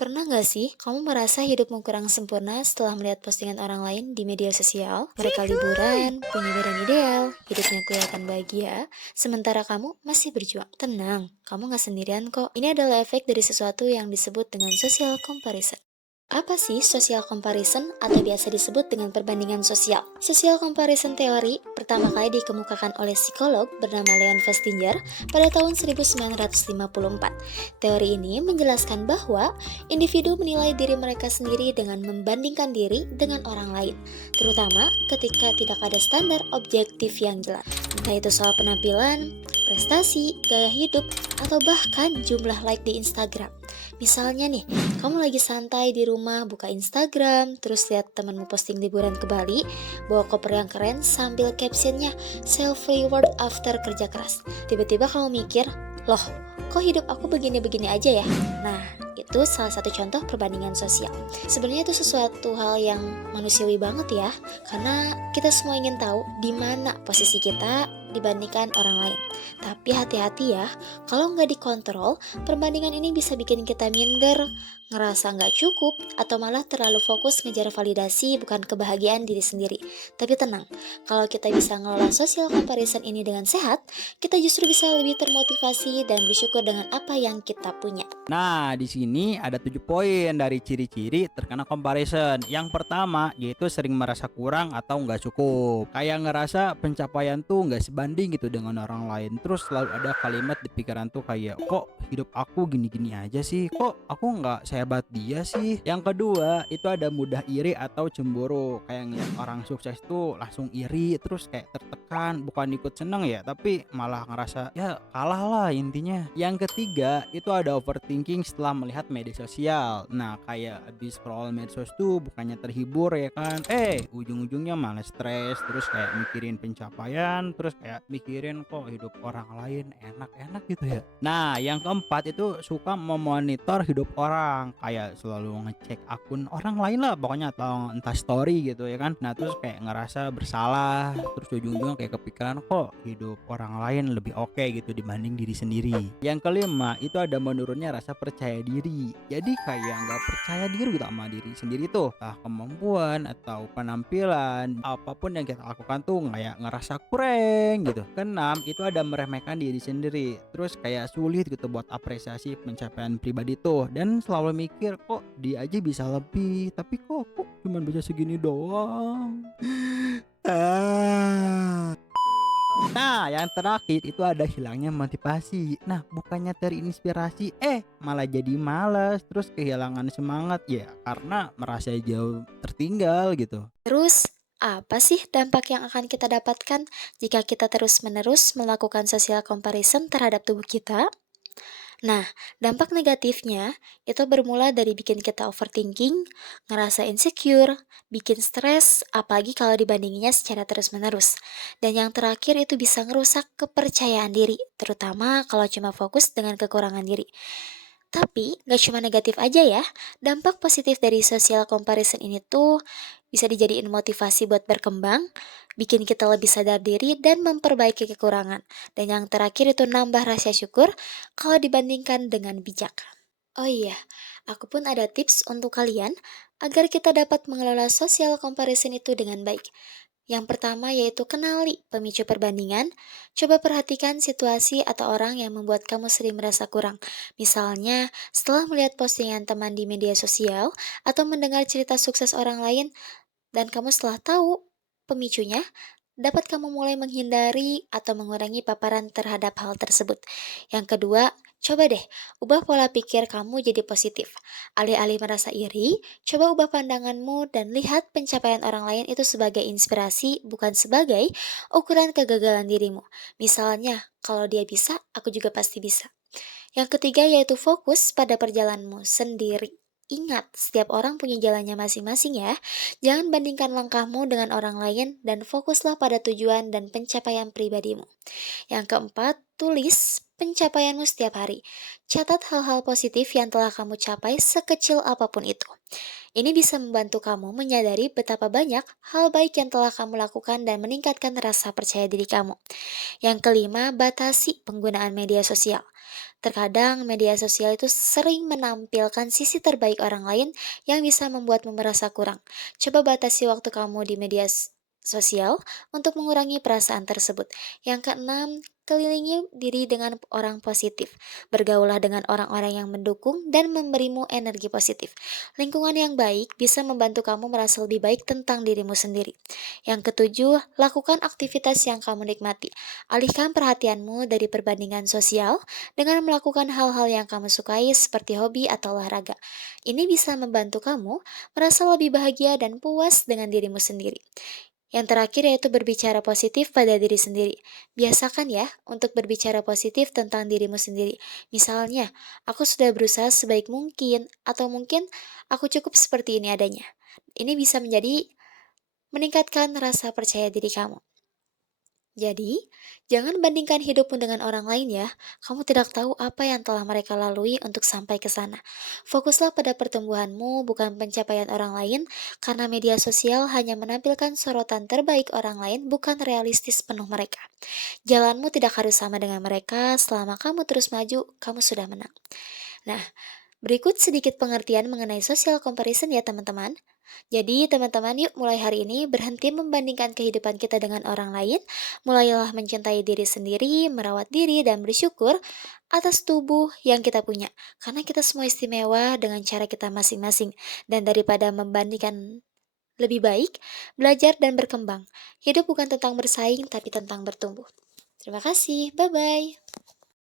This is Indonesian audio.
Pernah nggak sih kamu merasa hidupmu kurang sempurna setelah melihat postingan orang lain di media sosial? Mereka liburan, punya badan ideal, hidupnya kelihatan bahagia, sementara kamu masih berjuang. Tenang, kamu nggak sendirian kok. Ini adalah efek dari sesuatu yang disebut dengan social comparison. Apa sih social comparison atau biasa disebut dengan perbandingan sosial? Social comparison teori pertama kali dikemukakan oleh psikolog bernama Leon Festinger pada tahun 1954. Teori ini menjelaskan bahwa individu menilai diri mereka sendiri dengan membandingkan diri dengan orang lain, terutama ketika tidak ada standar objektif yang jelas. Entah itu soal penampilan, prestasi, gaya hidup, atau bahkan jumlah like di Instagram. Misalnya nih, kamu lagi santai di rumah, buka Instagram, terus lihat temanmu posting liburan ke Bali, bawa koper yang keren sambil captionnya self reward after kerja keras. Tiba-tiba kamu mikir, loh, kok hidup aku begini-begini aja ya? Nah, itu salah satu contoh perbandingan sosial. Sebenarnya itu sesuatu hal yang manusiawi banget ya, karena kita semua ingin tahu di mana posisi kita dibandingkan orang lain. Tapi hati-hati ya, kalau nggak dikontrol, perbandingan ini bisa bikin kita minder, ngerasa nggak cukup, atau malah terlalu fokus ngejar validasi bukan kebahagiaan diri sendiri. Tapi tenang, kalau kita bisa ngelola social comparison ini dengan sehat, kita justru bisa lebih termotivasi dan bersyukur dengan apa yang kita punya. Nah, di sini ada 7 poin dari ciri-ciri terkena comparison. Yang pertama, yaitu sering merasa kurang atau nggak cukup. Kayak ngerasa pencapaian tuh nggak sebanding gitu dengan orang lain. Terus selalu ada kalimat di pikiran tuh kayak, kok hidup aku gini-gini aja sih? Kok aku nggak sehebat dia sih? Yang kedua, itu ada mudah iri atau cemburu. Kayak ngeliat orang sukses tuh langsung iri, terus kayak tertekan, bukan ikut seneng ya, tapi malah ngerasa ya kalah lah intinya. Yang ketiga, itu ada overthinking setelah melihat media sosial. Nah, kayak abis scroll medsos tuh bukannya terhibur ya kan, ujung-ujungnya malah stres, terus kayak mikirin pencapaian, terus kayak mikirin kok hidup orang lain enak-enak gitu ya. Nah, yang keempat itu suka memonitor hidup orang, kayak selalu ngecek akun orang lain lah pokoknya, atau entah story gitu ya kan. Nah, terus kayak ngerasa bersalah, terus ujung-ujungnya kayak kepikiran kok hidup orang lain lebih oke gitu dibanding diri sendiri. Yang kelima, itu ada menurunnya rasa percaya diri. Jadi kayak nggak percaya diri gitu sama diri sendiri tuh, entah kemampuan atau penampilan, apapun yang kita lakukan tuh kayak ngerasa kurang gitu. Keenam, itu ada meremehkan diri sendiri. Terus kayak sulit gitu buat apresiasi pencapaian pribadi tuh, dan selalu mikir kok dia aja bisa lebih, tapi kok cuman bisa segini doang. Ah. Nah, yang terakhir itu ada hilangnya motivasi. Nah, bukannya terinspirasi, malah jadi malas, terus kehilangan semangat ya karena merasa jauh tertinggal gitu. Terus, apa sih dampak yang akan kita dapatkan jika kita terus-menerus melakukan social comparison terhadap tubuh kita? Nah, dampak negatifnya itu bermula dari bikin kita overthinking, ngerasa insecure, bikin stres, apalagi kalau dibandinginya secara terus-menerus. Dan yang terakhir itu bisa ngerusak kepercayaan diri, terutama kalau cuma fokus dengan kekurangan diri. Tapi, nggak cuma negatif aja ya. Dampak positif dari social comparison ini tuh bisa dijadiin motivasi buat berkembang, bikin kita lebih sadar diri dan memperbaiki kekurangan. Dan yang terakhir itu nambah rasa syukur kalau dibandingkan dengan bijak. Oh iya, aku pun ada tips untuk kalian agar kita dapat mengelola social comparison itu dengan baik. Yang pertama yaitu kenali pemicu perbandingan. Coba perhatikan situasi atau orang yang membuat kamu sering merasa kurang. Misalnya, setelah melihat postingan teman di media sosial atau mendengar cerita sukses orang lain, dan kamu setelah tahu pemicunya, dapat kamu mulai menghindari atau mengurangi paparan terhadap hal tersebut. Yang kedua, coba deh ubah pola pikir kamu jadi positif. Alih-alih merasa iri, coba ubah pandanganmu dan lihat pencapaian orang lain itu sebagai inspirasi, bukan sebagai ukuran kegagalan dirimu. Misalnya, kalau dia bisa, aku juga pasti bisa. Yang ketiga yaitu fokus pada perjalananmu sendiri. Ingat, setiap orang punya jalannya masing-masing ya. Jangan bandingkan langkahmu dengan orang lain dan fokuslah pada tujuan dan pencapaian pribadimu. Yang keempat, tulis pencapaianmu setiap hari. Catat hal-hal positif yang telah kamu capai sekecil apapun itu. Ini bisa membantu kamu menyadari betapa banyak hal baik yang telah kamu lakukan dan meningkatkan rasa percaya diri kamu. Yang kelima, batasi penggunaan media sosial. Terkadang media sosial itu sering menampilkan sisi terbaik orang lain yang bisa membuatmu merasa kurang. Coba batasi waktu kamu di sosial untuk mengurangi perasaan tersebut. Yang keenam, kelilingi diri dengan orang positif. Bergaulah dengan orang-orang yang mendukung dan memberimu energi positif. Lingkungan yang baik bisa membantu kamu merasa lebih baik tentang dirimu sendiri. Yang ketujuh, lakukan aktivitas yang kamu nikmati. Alihkan perhatianmu dari perbandingan sosial dengan melakukan hal-hal yang kamu sukai seperti hobi atau olahraga. Ini bisa membantu kamu merasa lebih bahagia dan puas dengan dirimu sendiri. Yang terakhir yaitu berbicara positif pada diri sendiri. Biasakan ya untuk berbicara positif tentang dirimu sendiri. Misalnya, aku sudah berusaha sebaik mungkin, atau mungkin aku cukup seperti ini adanya. Ini bisa menjadi meningkatkan rasa percaya diri kamu. Jadi, jangan bandingkan hidupmu dengan orang lain ya. Kamu tidak tahu apa yang telah mereka lalui untuk sampai ke sana. Fokuslah pada pertumbuhanmu, bukan pencapaian orang lain, karena media sosial hanya menampilkan sorotan terbaik orang lain, bukan realistis penuh mereka. Jalanmu tidak harus sama dengan mereka, selama kamu terus maju, kamu sudah menang. Nah, berikut sedikit pengertian mengenai social comparison ya teman-teman. Jadi teman-teman yuk mulai hari ini berhenti membandingkan kehidupan kita dengan orang lain, mulailah mencintai diri sendiri, merawat diri dan bersyukur atas tubuh yang kita punya. Karena kita semua istimewa dengan cara kita masing-masing. Dan daripada membandingkan lebih baik, belajar dan berkembang. Hidup bukan tentang bersaing tapi tentang bertumbuh. Terima kasih, bye-bye.